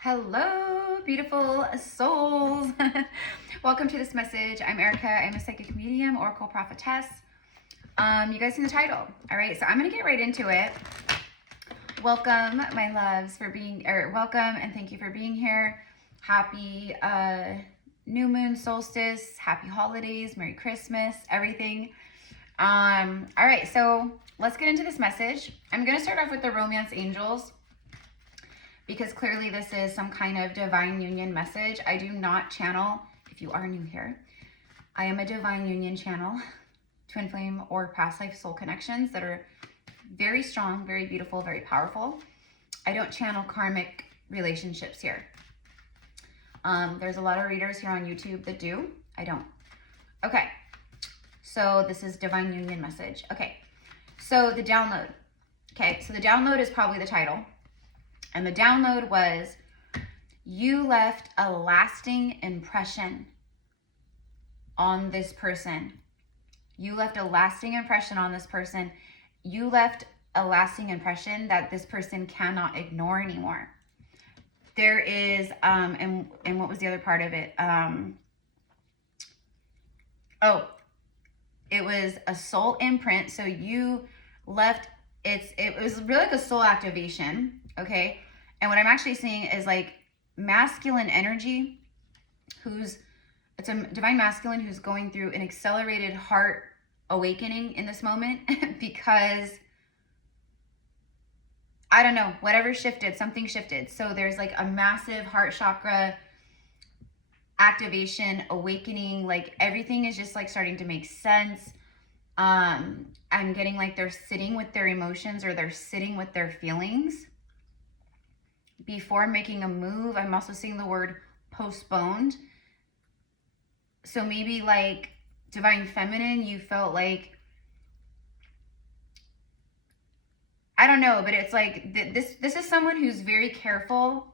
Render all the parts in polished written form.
Hello, beautiful souls. Welcome to this message. I'm Erica. I'm a psychic medium, oracle prophetess. You guys see the title. All right, so I'm going to get right into it. Welcome, my loves, welcome and thank you for being here. Happy new moon solstice, happy holidays, Merry Christmas, everything. All right, so let's get into this message. I'm going to start off with the romance angels, because clearly this is some kind of divine union message. I do not channel, if you are new here, I am a divine union channel, twin flame or past life soul connections that are very strong, very beautiful, very powerful. I don't channel karmic relationships here. There's a lot of readers here on YouTube that do. I don't. Okay, so this is divine union message. Okay, so the download. Okay, so the download is probably the title. And the download was, you left a lasting impression on this person. You left a lasting impression on this person. You left a lasting impression that this person cannot ignore anymore. There is, and what was the other part of it? It was a soul imprint. So you left, it was really like a soul activation. Okay. And what I'm actually seeing is like masculine energy, it's a divine masculine who's going through an accelerated heart awakening in this moment because, I don't know, whatever shifted, something shifted. So there's like a massive heart chakra activation, awakening, like everything is just like starting to make sense. I'm getting like they're sitting with their emotions or they're sitting with their feelings before making a move. I'm also seeing the word postponed. So maybe like divine feminine, you felt like, I don't know, but it's like this is someone who's very careful.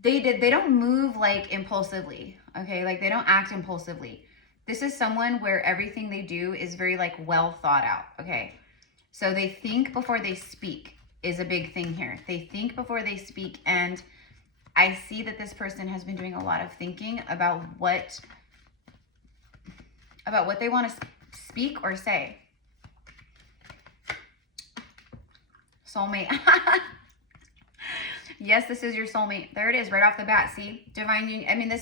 They don't move like impulsively, okay? Like they don't act impulsively. This is someone where everything they do is very like well thought out, okay? So they think before they speak is a big thing here. They think before they speak, and I see that this person has been doing a lot of thinking about what they want to speak or say. Soulmate. Yes, this is your soulmate. There it is right off the bat. See, divine union. I mean,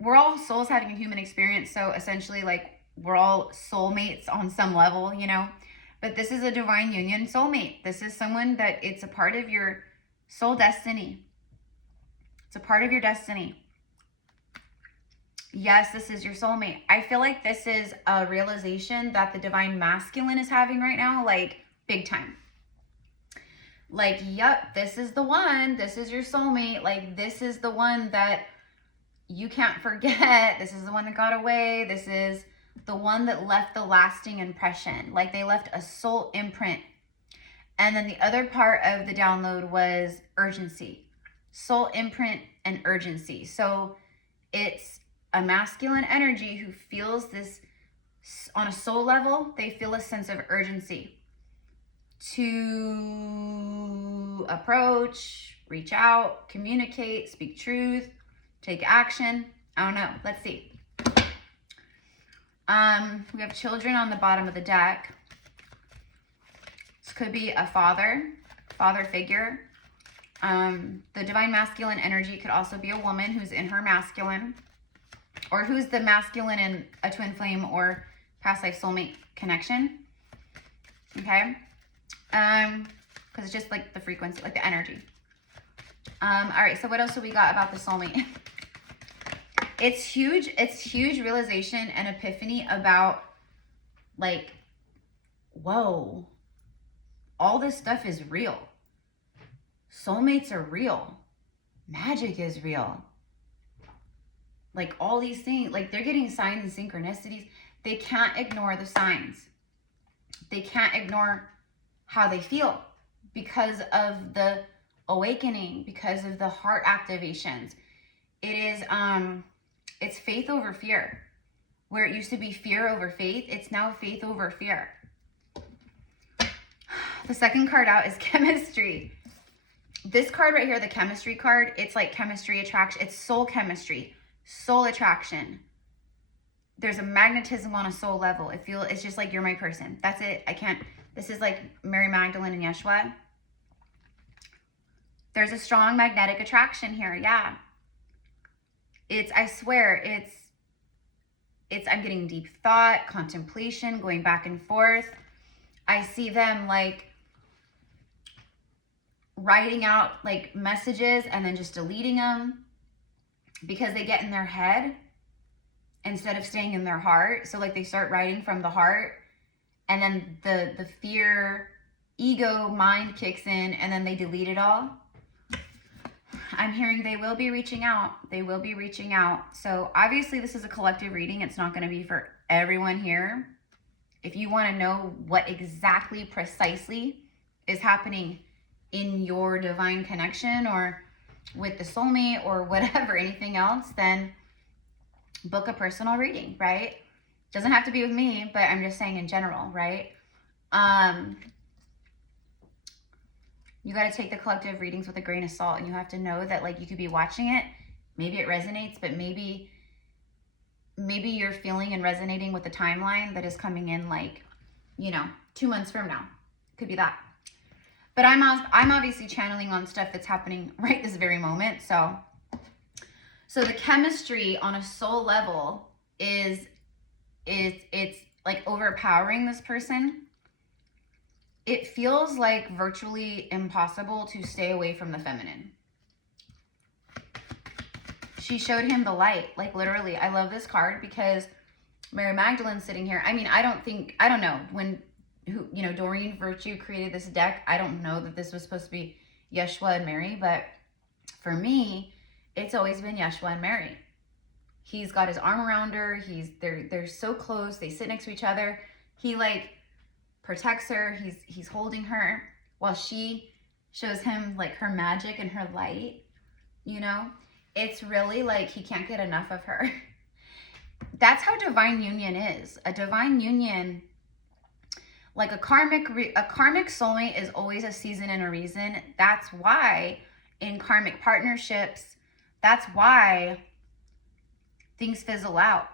we're all souls having a human experience. So essentially like we're all soulmates on some level, you know, but this is a divine union soulmate. This is someone that it's a part of your soul destiny. It's a part of your destiny. Yes, this is your soulmate. I feel like this is a realization that the divine masculine is having right now, like big time. Like, yep, this is the one. This is your soulmate. Like, this is the one that you can't forget. This is the one that got away. This is the one that left the lasting impression. Like they left a soul imprint. And then the other part of the download was urgency. Soul imprint and urgency. So it's a masculine energy who feels this on a soul level. They feel a sense of urgency to approach, reach out, communicate, speak truth, take action. I don't know. Let's see. We have children on the bottom of the deck. This could be a father figure. The divine masculine energy could also be a woman who's in her masculine, or who's the masculine in a twin flame or past life soulmate connection. Okay. Because it's just like the frequency, like the energy. All right, so what else do we got about the soulmate? It's huge realization and epiphany about like, whoa, all this stuff is real. Soulmates are real. Magic is real. Like all these things, like they're getting signs and synchronicities. They can't ignore the signs. They can't ignore how they feel because of the awakening, because of the heart activations. It is, it's faith over fear. Where it used to be fear over faith, it's now faith over fear. The second card out is chemistry. This card right here, the chemistry card, it's like chemistry attraction. It's soul chemistry, soul attraction. There's a magnetism on a soul level. It's just like, you're my person. That's it. I can't, this is like Mary Magdalene and Yeshua. There's a strong magnetic attraction here. Yeah. I swear, I'm getting deep thought, contemplation, going back and forth. I see them like writing out like messages and then just deleting them because they get in their head instead of staying in their heart. So like they start writing from the heart, and then the fear, ego mind kicks in, and then they delete it all. I'm hearing they will be reaching out. They will be reaching out. So obviously this is a collective reading. It's not going to be for everyone here. If you want to know what exactly precisely is happening in your divine connection or with the soulmate or whatever, anything else, then book a personal reading, right? Doesn't have to be with me, but I'm just saying in general, right? You got to take the collective readings with a grain of salt, and you have to know that like you could be watching it. Maybe it resonates, but maybe you're feeling and resonating with the timeline that is coming in like, 2 months from now. Could be that. But I'm obviously channeling on stuff that's happening right this very moment. So the chemistry on a soul level is it's like overpowering this person. It feels like virtually impossible to stay away from the feminine. She showed him the light, like literally. I love this card because Mary Magdalene's sitting here. I mean, I don't know when Doreen Virtue created this deck. I don't know that this was supposed to be Yeshua and Mary, but for me, it's always been Yeshua and Mary. He's got his arm around her. They're so close. They sit next to each other. He like protects her. He's holding her while she shows him like her magic and her light. It's really like he can't get enough of her. That's how divine union is. A divine union, like a karmic soulmate, is always a season and a reason. That's why in karmic partnerships, that's why things fizzle out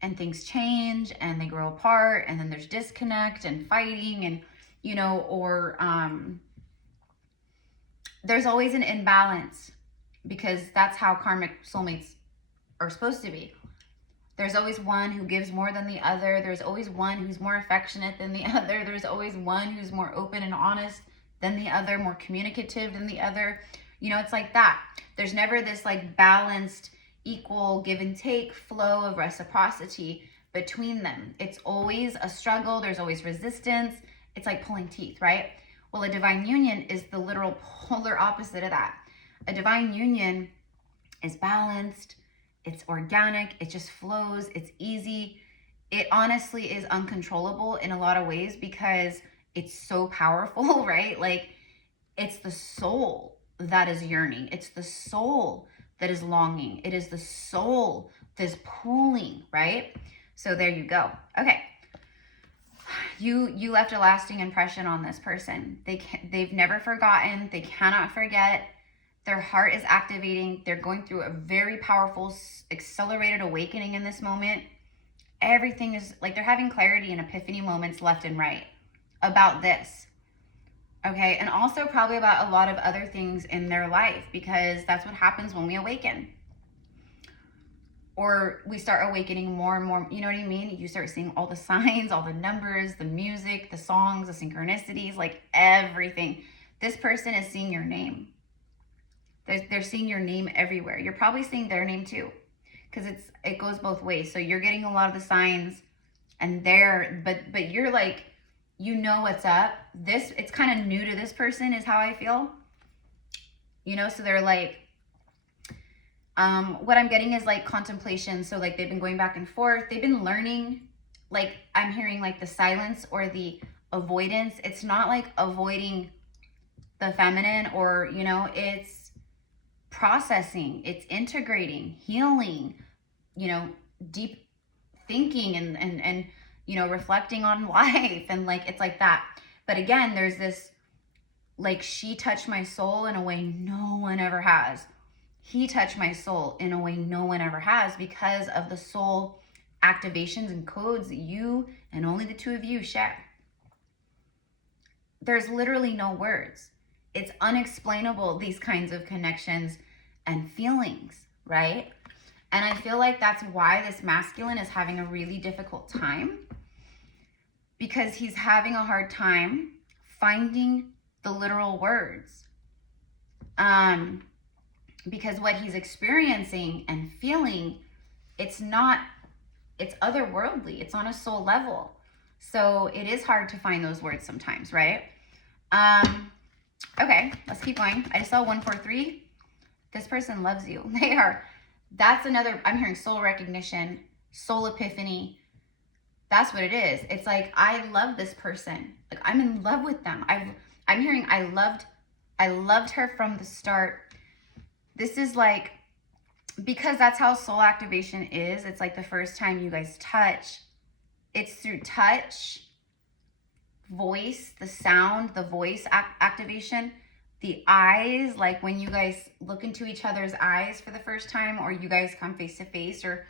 and things change and they grow apart, and then there's disconnect and fighting, and there's always an imbalance, because that's how karmic soulmates are supposed to be. There's always one who gives more than the other. There's always one who's more affectionate than the other. There's always one who's more open and honest than the other, more communicative than the other. It's like that. There's never this like balanced, equal give and take flow of reciprocity between them. It's always a struggle. There's always resistance. It's like pulling teeth, right? Well, a divine union is the literal polar opposite of that. A divine union is balanced. It's organic. It just flows. It's easy. It honestly is uncontrollable in a lot of ways because it's so powerful, right? Like, it's the soul that is yearning. It's the soul that is longing. It is the soul that's pulling, right? So there you go. Okay. You left a lasting impression on this person. They've never forgotten. They cannot forget. Their heart is activating. They're going through a very powerful, accelerated awakening in this moment. Everything is like they're having clarity and epiphany moments left and right about this. Okay, and also probably about a lot of other things in their life, because that's what happens when we awaken. Or we start awakening more and more, you know what I mean? You start seeing all the signs, all the numbers, the music, the songs, the synchronicities, like everything. This person is seeing your name. They're seeing your name everywhere. You're probably seeing their name too, because it goes both ways. So you're getting a lot of the signs, and but you're like, what's up. It's kind of new to this person is how I feel. So they're like, what I'm getting is like contemplation. So like they've been going back and forth. They've been learning, like I'm hearing like the silence or the avoidance. It's not like avoiding the feminine or, it's processing, it's integrating, healing, deep thinking and reflecting on life, and like it's like that. But again, there's this like she touched my soul in a way no one ever has. He touched my soul in a way no one ever has because of the soul activations and codes that you and only the two of you share. There's literally no words. It's unexplainable, these kinds of connections and feelings, right? And I feel like that's why this masculine is having a really difficult time, because he's having a hard time finding the literal words. Because what he's experiencing and feeling, it's otherworldly. It's on a soul level. So it is hard to find those words sometimes, right? Okay, let's keep going. I just saw 143. This person loves you. That's another, I'm hearing soul recognition, soul epiphany. That's what it is. It's like, I love this person. Like, I'm in love with them. I'm hearing I loved her from the start. This is like, because that's how soul activation is. It's like the first time you guys touch, it's through touch, voice, the sound, the voice activation, the eyes, like when you guys look into each other's eyes for the first time, or you guys come face to face, or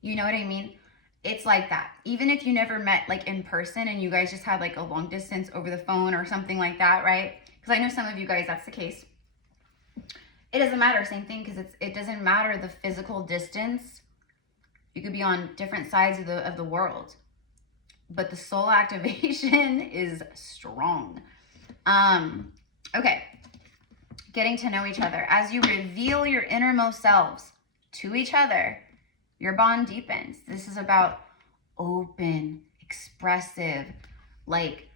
you know what I mean? It's like that. Even if you never met like in person and you guys just had like a long distance over the phone or something like that, right? Because I know some of you guys, that's the case. It doesn't matter, same thing, because it doesn't matter the physical distance. You could be on different sides of the world, but the soul activation is strong. Okay, getting to know each other. As you reveal your innermost selves to each other, your bond deepens. This is about open, expressive, like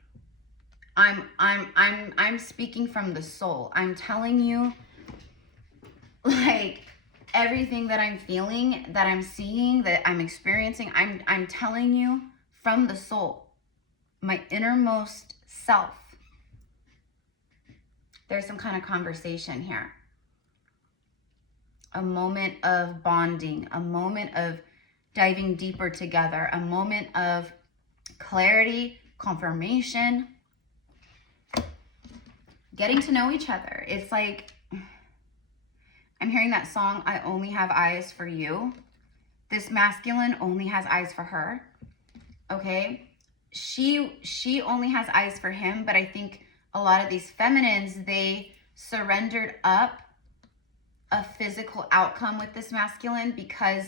I'm speaking from the soul. I'm telling you, like, everything that I'm feeling, that I'm seeing, that I'm experiencing, I'm telling you from the soul, my innermost self. There's some kind of conversation here. A moment of bonding, a moment of diving deeper together, a moment of clarity, confirmation, getting to know each other. It's like, I'm hearing that song, I Only Have Eyes for You. This masculine only has eyes for her, okay? She only has eyes for him, but I think a lot of these feminines, they surrendered up a physical outcome with this masculine because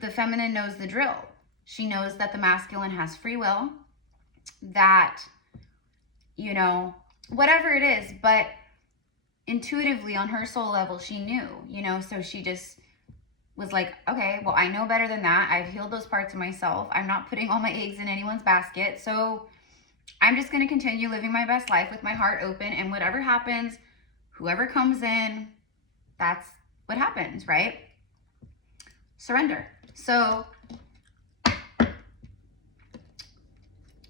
the feminine knows the drill. She knows that the masculine has free will, that, you know, whatever it is, but intuitively on her soul level, she knew, you know, so she just was like, okay, well, I know better than that. I've healed those parts of myself. I'm not putting all my eggs in anyone's basket. So I'm just going to continue living my best life with my heart open, and whatever happens, whoever comes in, that's what happens, right? Surrender. So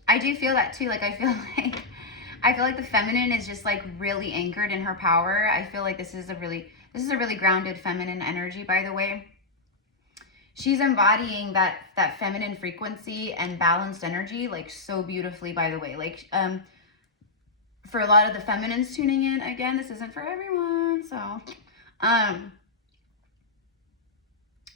I do feel that too. Like, I feel like the feminine is just like really anchored in her power. I feel like this is a really grounded feminine energy, by the way. She's embodying that feminine frequency and balanced energy like so beautifully, by the way. Like, for a lot of the feminines tuning in, again, this isn't for everyone. So,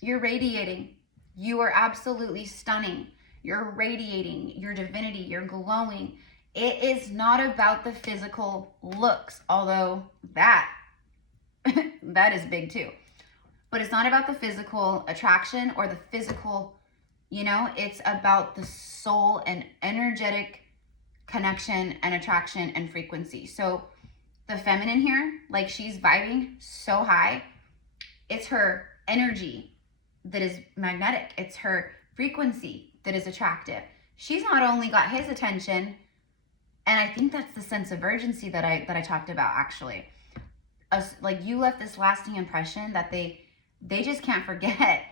you're radiating. You are absolutely stunning. You're radiating your divinity. You're glowing. It is not about the physical looks, although that is big too. But it's not about the physical attraction or the physical, you know, it's about the soul and energetic connection and attraction and frequency. So the feminine here, like, she's vibing so high. It's her energy that is magnetic. It's her frequency that is attractive. She's not only got his attention, and I think that's the sense of urgency that I talked about, actually. Like, you left this lasting impression that they just can't forget.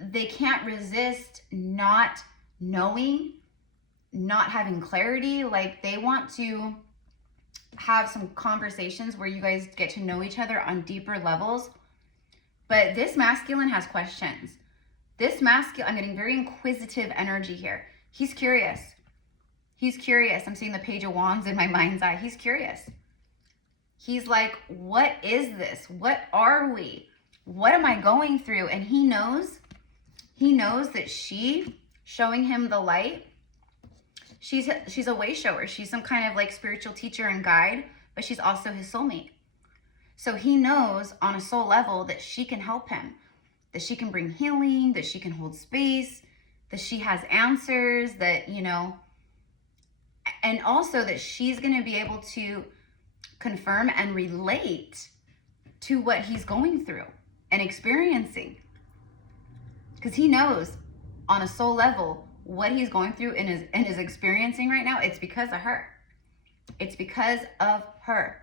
They can't resist not knowing, not having clarity. Like, they want to have some conversations where you guys get to know each other on deeper levels. But this masculine has questions. This masculine, I'm getting very inquisitive energy here. He's curious. He's curious. I'm seeing the Page of Wands in my mind's eye. He's curious. He's like, what is this? What are we? What am I going through? And he knows that she showing him the light, she's a way shower. She's some kind of like spiritual teacher and guide, but she's also his soulmate. So he knows on a soul level that she can help him, that she can bring healing, that she can hold space, that she has answers, that, you know, and also that she's going to be able to confirm and relate to what he's going through and experiencing. Because he knows on a soul level what he's going through and is experiencing right now. It's because of her. It's because of her.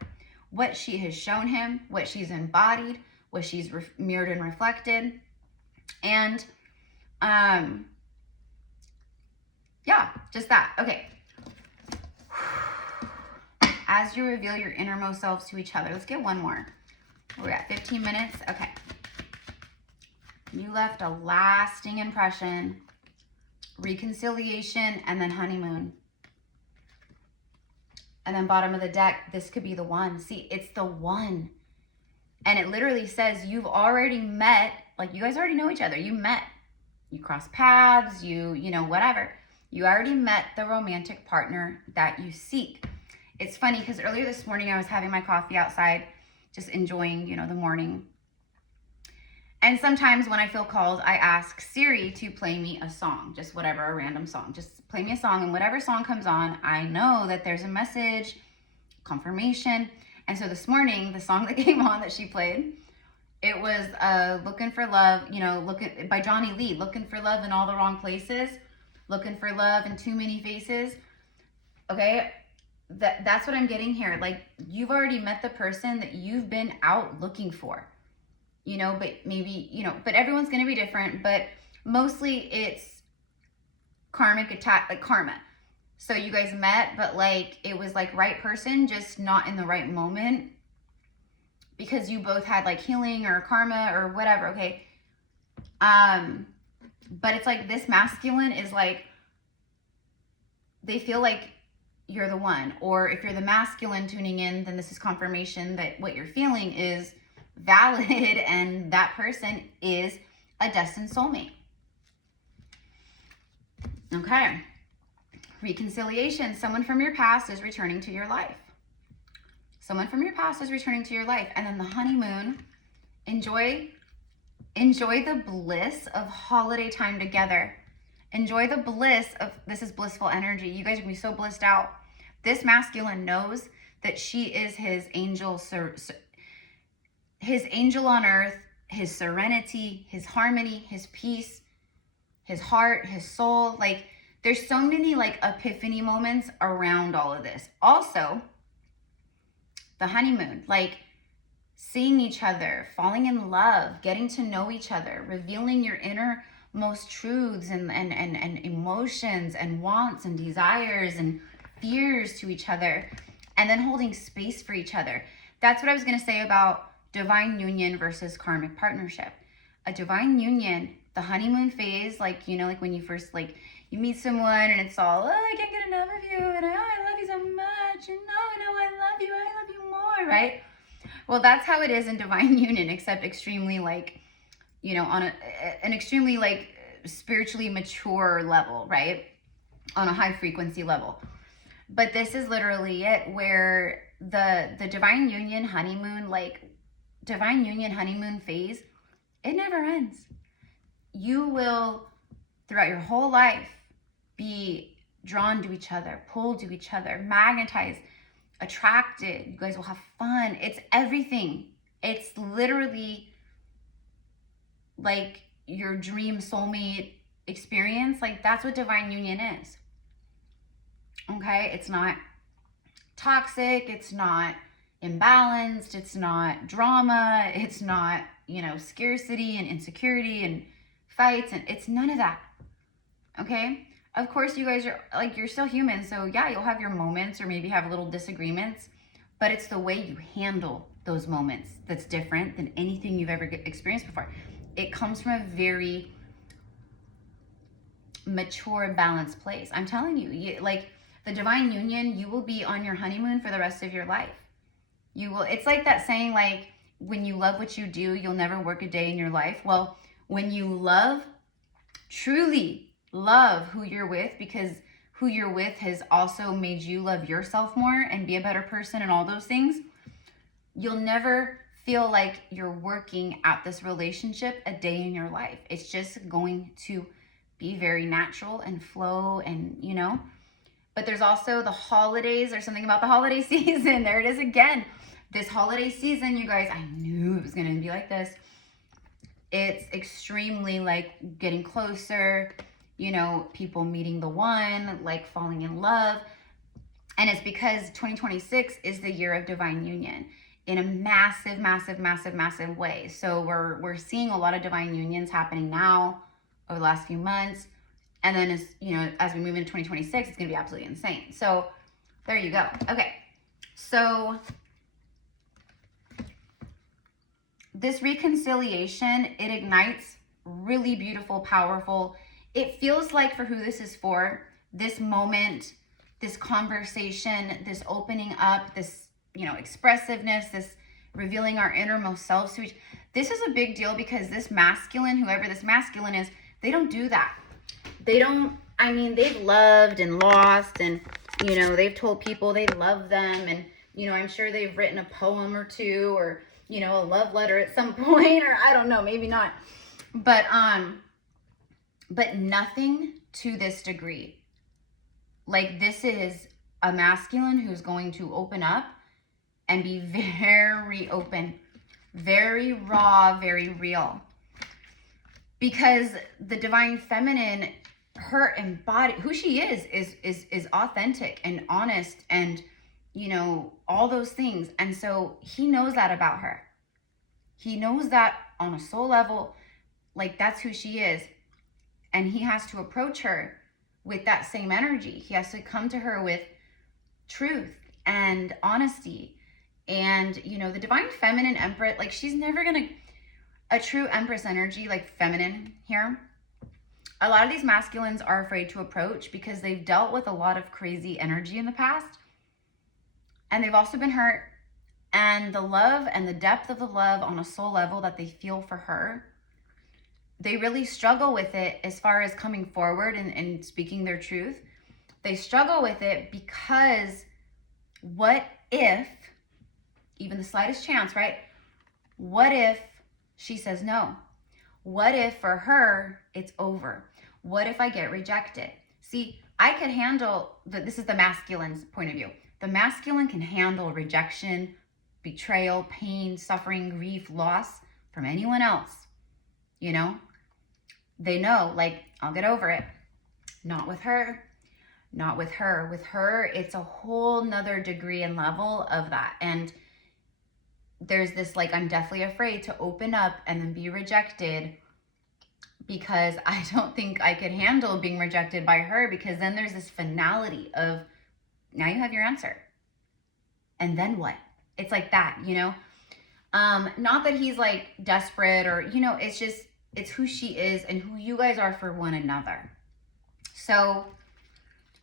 What she has shown him, what she's embodied, what she's mirrored and reflected. And yeah, just that. Okay. As you reveal your innermost selves to each other. Let's get one more. We're at 15 minutes. Okay. You left a lasting impression, reconciliation, and then honeymoon. And then bottom of the deck, this could be the one. See, it's the one. And it literally says you've already met, like you guys already know each other. You met, you crossed paths, you know, whatever. You already met the romantic partner that you seek. It's funny because earlier this morning I was having my coffee outside, just enjoying, you know, the morning. And sometimes when I feel called, I ask Siri to play me a song, just whatever, a random song. Just play me a song, and whatever song comes on, I know that there's a message, confirmation. And so this morning, the song that came on that she played, it was Looking for Love, you know, by Johnny Lee, looking for love in all the wrong places, looking for love in too many faces. Okay, that's what I'm getting here. Like, you've already met the person that you've been out looking for. You know, but maybe, you know, but everyone's going to be different, but mostly it's karmic attack, like karma. So you guys met, but like, it was like right person, just not in the right moment because you both had like healing or karma or whatever. Okay. But it's like this masculine is like, they feel like you're the one, or if you're the masculine tuning in, then this is confirmation that what you're feeling is valid and that person is a destined soulmate. Okay. Reconciliation. Someone from your past is returning to your life. Someone from your past is returning to your life. And then the honeymoon. Enjoy the bliss of holiday time together. Enjoy the bliss of, this is blissful energy. You guys are going to be so blissed out. This masculine knows that she is his angel, his angel on earth, his serenity, his harmony, his peace, his heart, his soul. Like, there's so many like epiphany moments around all of this. Also, the honeymoon, like seeing each other, falling in love, getting to know each other, revealing your innermost truths and emotions and wants and desires and fears to each other, and then holding space for each other. That's what I was going to say about divine union versus karmic partnership. A divine union, the honeymoon phase, like, you know, like when you first, like, you meet someone and it's all, oh, I can't get enough of you, and oh, I love you so much, and no, I love you more, right? Well, that's how it is in divine union, except extremely, like, you know, on an extremely, like, spiritually mature level, right? On a high frequency level. But this is literally it, where the divine union honeymoon, like, divine union honeymoon phase, it never ends. You will, throughout your whole life, be drawn to each other, pulled to each other, magnetized, attracted. You guys will have fun. It's everything. It's literally like your dream soulmate experience. Like, that's what divine union is. Okay? It's not toxic. It's not imbalanced. It's not drama. It's not, you know, scarcity and insecurity and fights, and it's none of that. Okay? Of course, you guys are, like, you're still human, so yeah, you'll have your moments or maybe have little disagreements, but it's the way you handle those moments that's different than anything you've ever experienced before. It comes from a very mature, balanced place. I'm telling you, like, The divine union, you will be on your honeymoon for the rest of your life. You will, it's like that saying, like, when you love what you do, you'll never work a day in your life. Well, when you love, truly love who you're with, because who you're with has also made you love yourself more and be a better person and all those things, you'll never feel like you're working at this relationship a day in your life. It's just going to be very natural and flow, and you know. But there's also the holidays. There's something about the holiday season. There it is again. This holiday season, you guys, I knew it was going to be like this. It's extremely like getting closer, you know, people meeting the one, like falling in love. And it's because 2026 is the year of divine union in a massive, massive, massive, massive way. So we're seeing a lot of divine unions happening now over the last few months. And then as you know, as we move into 2026, it's gonna be absolutely insane. So there you go. Okay, so this reconciliation, it ignites really beautiful, powerful. It feels like for who this is for, this moment, this conversation, this opening up, this, you know, expressiveness, this revealing our innermost selves to each. This is a big deal because this masculine, whoever this masculine is, they don't do that. They don't, I mean, they've loved and lost, and, you know, they've told people they love them, and, you know, I'm sure they've written a poem or two, or, you know, a love letter at some point, or I don't know, maybe not. But nothing to this degree. Like, this is a masculine who's going to open up and be very open, very raw, very real. Because the divine feminine, her embodied, who she is authentic and honest, and, you know, all those things. And so he knows that about her. He knows that on a soul level, like, that's who she is. And he has to approach her with that same energy. He has to come to her with truth and honesty. And, you know, the divine feminine empress, like, she's never gonna, a true empress energy, like feminine here. A lot of these masculines are afraid to approach because they've dealt with a lot of crazy energy in the past. And they've also been hurt. And the love and the depth of the love on a soul level that they feel for her, they really struggle with it as far as coming forward and speaking their truth. They struggle with it because what if, even the slightest chance, right? What if she says no? What if for her, it's over? What if I get rejected? See, I could handle, this is the masculine's point of view. The masculine can handle rejection, betrayal, pain, suffering, grief, loss from anyone else. You know, they know, like, I'll get over it. Not with her. Not with her. With her, it's a whole nother degree and level of that. And there's this, like, I'm deathly afraid to open up and then be rejected, because I don't think I could handle being rejected by her, because then there's this finality of, now you have your answer. And then what? It's like that, you know? Not that he's like desperate or, you know, it's just, it's who she is and who you guys are for one another. So,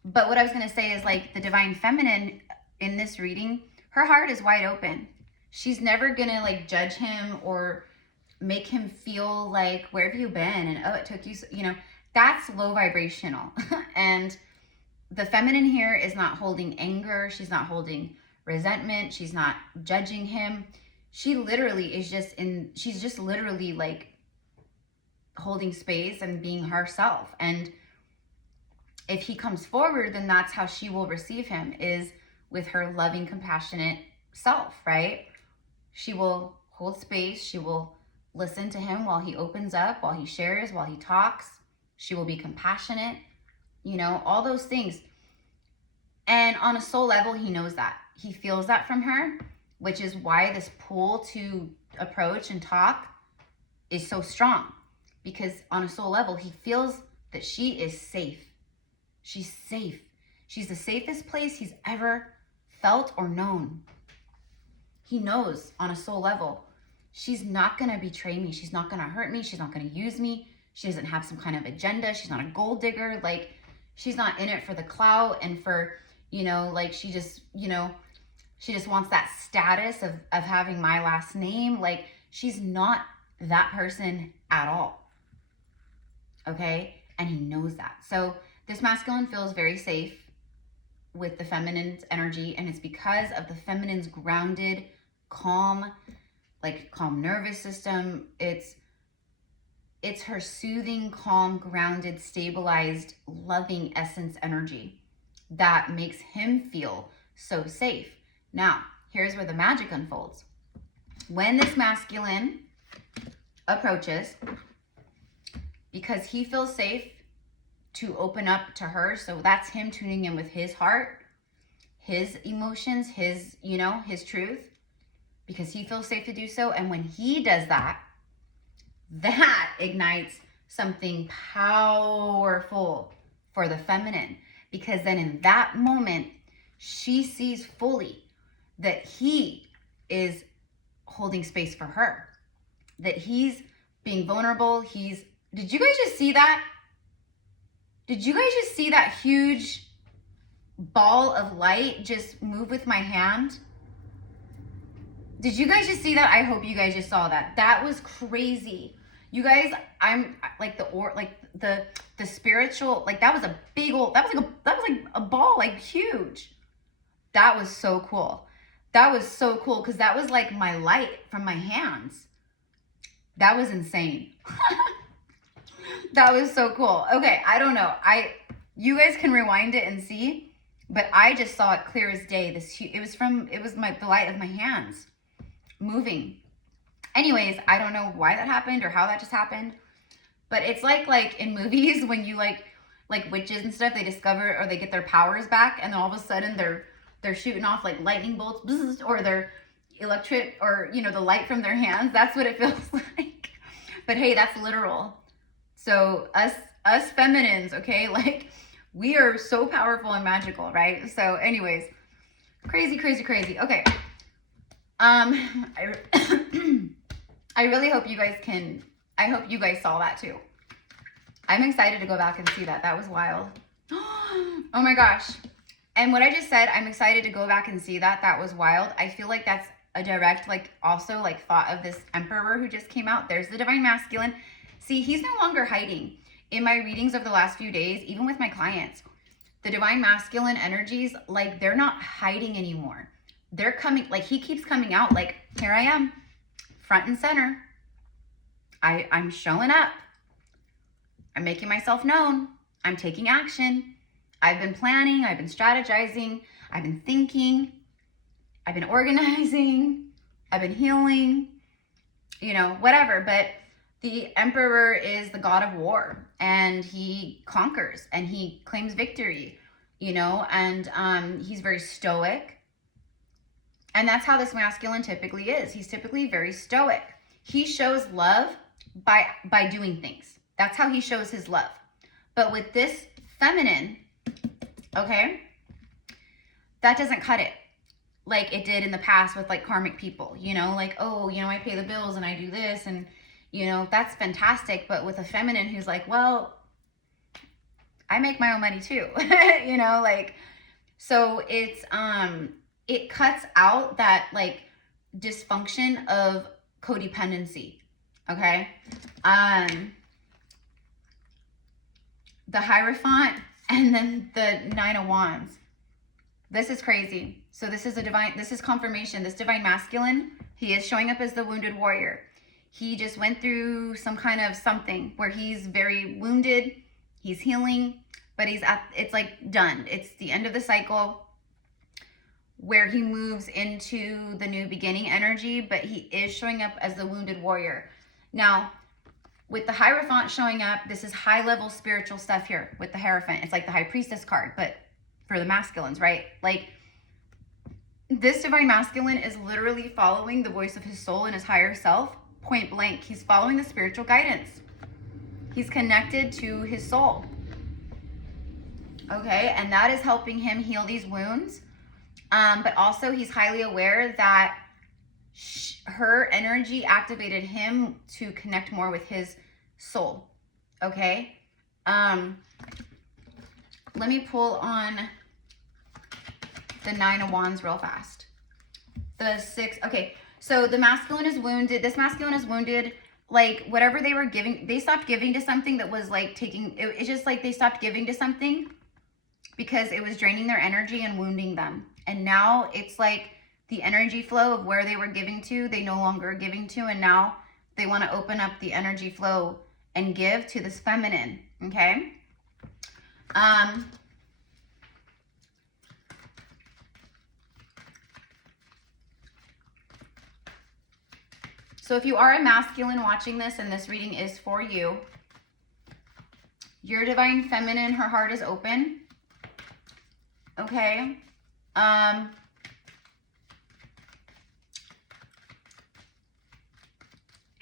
but what I was going to say is, like, the divine feminine in this reading, her heart is wide open. She's never going to, like, judge him or make him feel like, where have you been? And, oh, it took you, you know, that's low vibrational. And the feminine here is not holding anger. She's not holding resentment. She's not judging him. She literally is just she's just literally, like, holding space and being herself. And if he comes forward, then that's how she will receive him, is with her loving, compassionate self, right? She will hold space. She will listen to him while he opens up, while he shares, while he talks. She will be compassionate, you know, all those things. And on a soul level, he knows that. He feels that from her, which is why this pull to approach and talk is so strong. Because on a soul level, he feels that she is safe. She's safe. She's the safest place he's ever felt or known. He knows on a soul level, she's not going to betray me. She's not going to hurt me. She's not going to use me. She doesn't have some kind of agenda. She's not a gold digger. Like, she's not in it for the clout and for, you know, like she just, you know, she just wants that status of having my last name. Like, she's not that person at all. Okay? And he knows that. So this masculine feels very safe with the feminine's energy, and it's because of the feminine's grounded, calm, like calm nervous system. It's her soothing, calm, grounded, stabilized, loving essence energy that makes him feel so safe. Now, here's where the magic unfolds. When this masculine approaches, because he feels safe to open up to her, so that's him tuning in with his heart, his emotions, his, you know, his truth, because he feels safe to do so. And when he does that, that ignites something powerful for the feminine, because then in that moment, she sees fully that he is holding space for her, that he's being vulnerable. Did you guys just see that? Did you guys just see that huge ball of light just move with my hand? Did you guys just see that? I hope you guys just saw that. That was crazy. You guys, I'm like the spiritual, like that was a big old, that was like a ball, like huge. That was so cool. That was so cool, because that was like my light from my hands. That was insane. That was so cool. Okay, I don't know. You guys can rewind it and see, but I just saw it clear as day. It was the light of my hands moving. Anyways, I don't know why that happened or how that just happened, but it's like in movies when you like witches and stuff, they discover or they get their powers back, and then all of a sudden they're shooting off like lightning bolts, bzz, or they're electric, or you know, the light from their hands. That's what it feels like. But hey, that's literal. So us feminines, okay, like we are so powerful and magical, right? So anyways, crazy. Okay. I really hope you guys I hope you guys saw that too. I'm excited to go back and see that. That was wild. Oh my gosh. And what I just said, I'm excited to go back and see that. That was wild. I feel like that's a direct, like also like thought of this emperor who just came out. There's the divine masculine. See, he's no longer hiding. In my readings of the last few days, even with my clients, the divine masculine energies, like they're not hiding anymore. They're coming, like he keeps coming out, like here I am, front and center. I'm showing up. I'm making myself known. I'm taking action. I've been planning. I've been strategizing. I've been thinking. I've been organizing. I've been healing, you know, whatever. But the emperor is the god of war, and he conquers and he claims victory, you know, and he's very stoic. And that's how this masculine typically is. He's typically very stoic. He shows love by doing things. That's how he shows his love. But with this feminine, okay, that doesn't cut it like it did in the past with like karmic people, you know, like, oh, you know, I pay the bills and I do this, and you know, that's fantastic. But with a feminine who's like, well, I make my own money too, you know, like, so it's, it cuts out that like dysfunction of codependency. Okay. The Hierophant and then the Nine of Wands. This is crazy. So this is confirmation. This divine masculine, he is showing up as the wounded warrior. He just went through some kind of something where he's very wounded. He's healing, but it's like done. It's the end of the cycle where he moves into the new beginning energy, but he is showing up as the wounded warrior. Now, with the Hierophant showing up, this is high level spiritual stuff here with the Hierophant. It's like the High Priestess card, but for the masculines, right? Like, this divine masculine is literally following the voice of his soul and his higher self, point blank. He's following the spiritual guidance. He's connected to his soul. Okay, and that is helping him heal these wounds. But also he's highly aware that her energy activated him to connect more with his soul. Okay. Let me pull on the 9 of Wands real fast. The 6, okay, so the masculine is wounded. This masculine is wounded. Like, whatever they were giving, they stopped giving to something that was like taking, it's just like they stopped giving to something because it was draining their energy and wounding them. And now it's like the energy flow of where they were giving to, they no longer are giving to, and now they want to open up the energy flow and give to this feminine, okay? So if you are a masculine watching this and this reading is for you, your divine feminine, her heart is open, okay?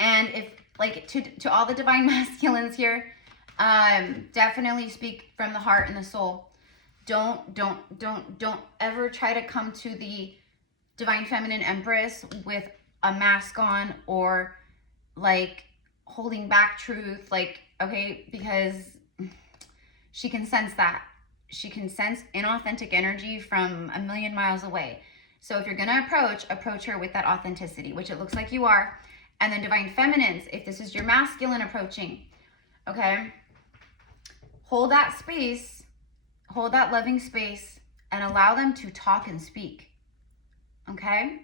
And if, like, to all the divine masculines here, definitely speak from the heart and the soul. Don't ever try to come to the divine feminine empress with a mask on or like holding back truth, like, okay, because she can sense that. She can sense inauthentic energy from a million miles away. So if you're gonna approach her with that authenticity, which it looks like you are. And then divine feminines, if this is your masculine approaching, okay, hold that space, hold that loving space, and allow them to talk and speak, okay?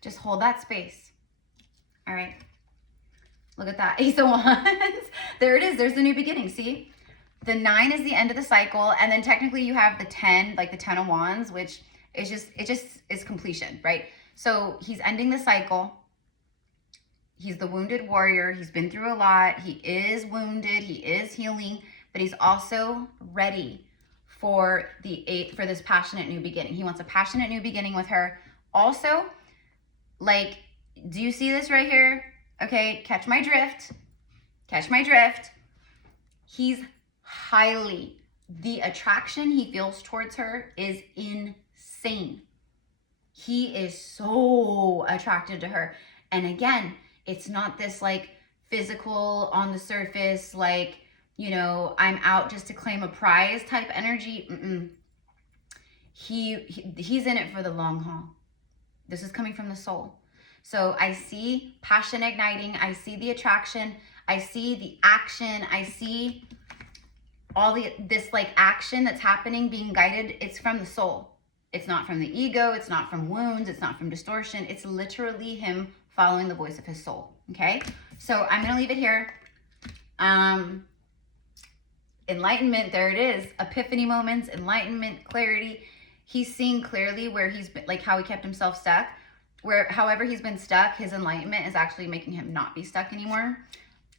Just hold that space. All right, look at that, Ace of Wands. There it is, there's the new beginning, see? The 9 is the end of the cycle, and then technically you have the 10, like the 10 of Wands, which is just, it just is completion, right? So he's ending the cycle. He's the wounded warrior. He's been through a lot. He is wounded. He is healing, but he's also ready for for this passionate new beginning. He wants a passionate new beginning with her. Also, like, do you see this right here? Okay, catch my drift. Catch my drift. He's highly, the attraction he feels towards her is insane. He is so attracted to her. And again, it's not this like physical on the surface, like, you know, I'm out just to claim a prize type energy. He's in it for the long haul. This is coming from the soul. So I see passion igniting. I see the attraction. I see the action. I see all this like action that's happening, being guided. It's from the soul. It's not from the ego. It's not from wounds. It's not from distortion. It's literally him following the voice of his soul. Okay. So I'm going to leave it here. Enlightenment. There it is. Epiphany moments, enlightenment, clarity. He's seeing clearly where he's been, like how he kept himself stuck, where however he's been stuck, his enlightenment is actually making him not be stuck anymore.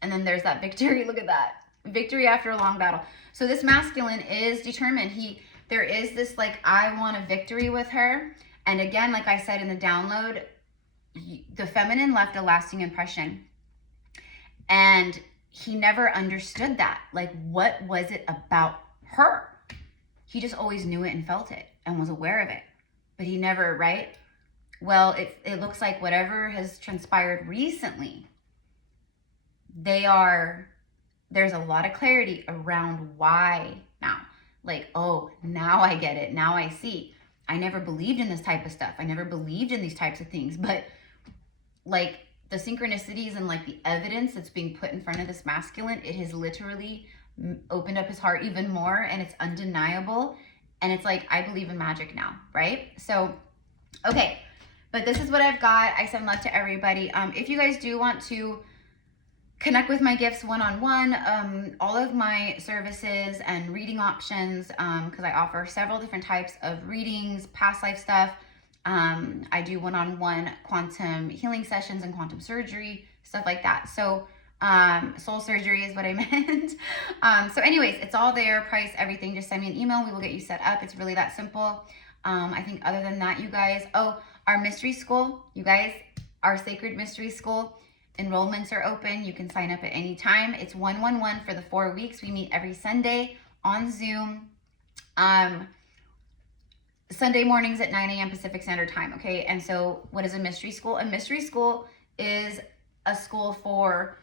And then there's that victory. Look at that. Victory after a long battle. So this masculine is determined. There is this like, I want a victory with her. And again, like I said in the download, the feminine left a lasting impression. And he never understood that. Like, what was it about her? He just always knew it and felt it and was aware of it. But he never, right? Well, it looks like whatever has transpired recently, there's a lot of clarity around why now. Like, oh, now I get it. Now I see. I never believed in this type of stuff. I never believed in these types of things. But like the synchronicities and like the evidence that's being put in front of this masculine, it has literally opened up his heart even more, and it's undeniable. And it's like, I believe in magic now, right? So, okay. But this is what I've got. I send love to everybody. If you guys do want to connect with my gifts one-on-one, all of my services and reading options, because I offer several different types of readings, past life stuff. I do one-on-one quantum healing sessions and quantum surgery, stuff like that. So soul surgery is what I meant. So anyways, it's all there, price, everything. Just send me an email. We will get you set up. It's really that simple. I think other than that, you guys, our mystery school, you guys, our sacred mystery school, enrollments are open. You can sign up at any time. It's 111 for the 4 weeks. We meet every Sunday on Zoom. Sunday mornings at 9 a.m. Pacific Standard Time. Okay. And so what is a mystery school? A mystery school is a school for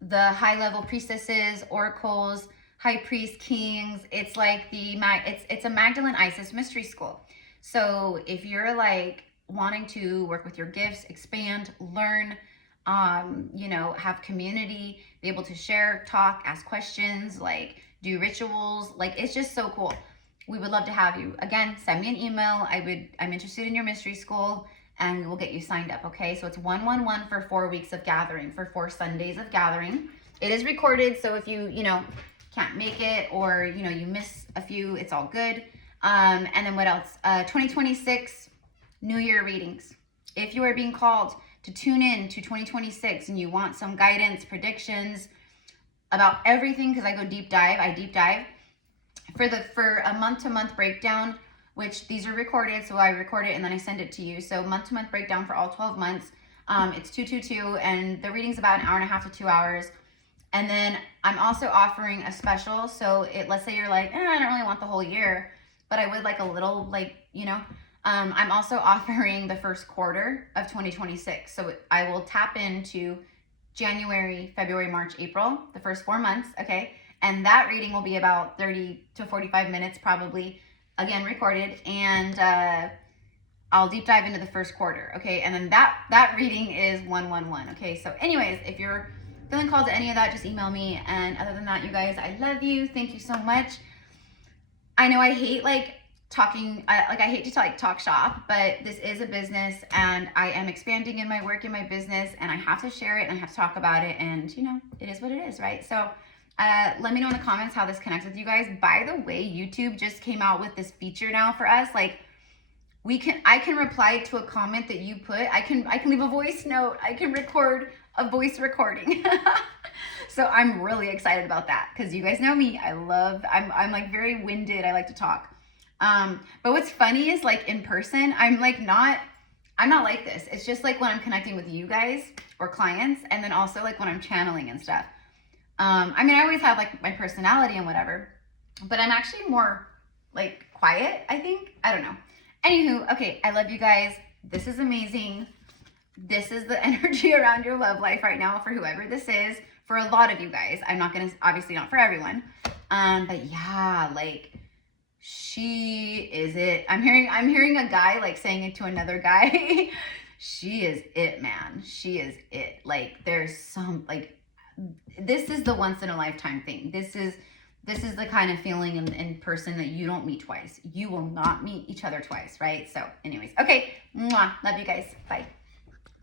the high level priestesses, oracles, High Priest, Kings. It's like it's a Magdalene Isis mystery school. So if you're like wanting to work with your gifts, expand, learn, you know, have community, be able to share, talk, ask questions, like do rituals, like it's just so cool. We would love to have you. Again, send me an email. I'm interested in your mystery school, and we will get you signed up, okay? So it's 111 for 4 weeks of gathering, for 4 Sundays of gathering. It is recorded, so if you know, can't make it, or, you know, you miss a few, it's all good. And then what else? 2026 New Year readings. If you are being called to tune in to 2026 and you want some guidance, predictions about everything, because I deep dive for a month-to-month breakdown, which these are recorded, so I record it and then I send it to you. So month-to-month breakdown for all 12 months. It's 222, and the reading's about an hour and a half to 2 hours. And then I'm also offering a special. So let's say you're like, I don't really want the whole year, but I would like a little, like, you know, I'm also offering the first quarter of 2026. So I will tap into January, February, March, April, the first 4 months, okay? And that reading will be about 30 to 45 minutes probably, again, recorded. And I'll deep dive into the first quarter, okay? And then that reading is 111, okay? So anyways, if you're feeling called to any of that, just email me. And other than that, you guys, I love you. Thank you so much. I know I hate like talking, I hate to talk shop, but this is a business, and I am expanding in my work, in my business, and I have to share it and I have to talk about it, and you know, it is what it is, right? So let me know in the comments how this connects with you guys. By the way, YouTube just came out with this feature now for us. Like I can reply to a comment that you put. I can leave a voice note. I can record a voice recording. So I'm really excited about that, because you guys know me. I'm like very winded. I like to talk. But what's funny is, like, in person, I'm not like this. It's just like when I'm connecting with you guys or clients, and then also like when I'm channeling and stuff. I mean, I always have like my personality and whatever, but I'm actually more like quiet, I think. I don't know. Anywho, okay, I love you guys. This is amazing. This is the energy around your love life right now for whoever this is. For a lot of you guys. I'm not gonna, obviously not for everyone. But yeah, like, she is it. I'm hearing a guy like saying it to another guy. She is it, man. She is it. Like, there's some, like, this is the once in a lifetime thing. This is the kind of feeling in person that you don't meet twice. You will not meet each other twice, right? So anyways, okay. Mwah. Love you guys. Bye.